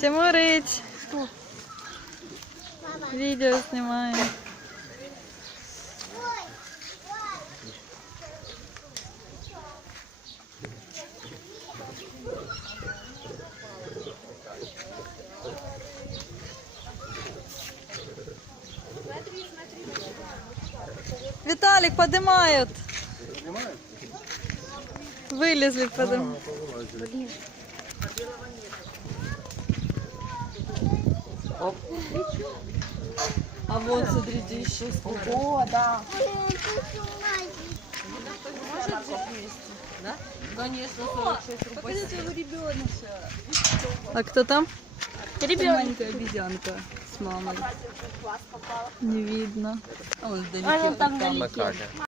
Тимурич. Видео снимаю. Виталик, поднимают. Вылезли, поднимают. А вот, смотрите, еще сколько. О, да. Может жить вместе? Да? Конечно, 46 рублей. Покажите его ребенок. А кто там? Маленькая обезьянка с мамой. Не видно. А он вдалеке. там там. вдалеке.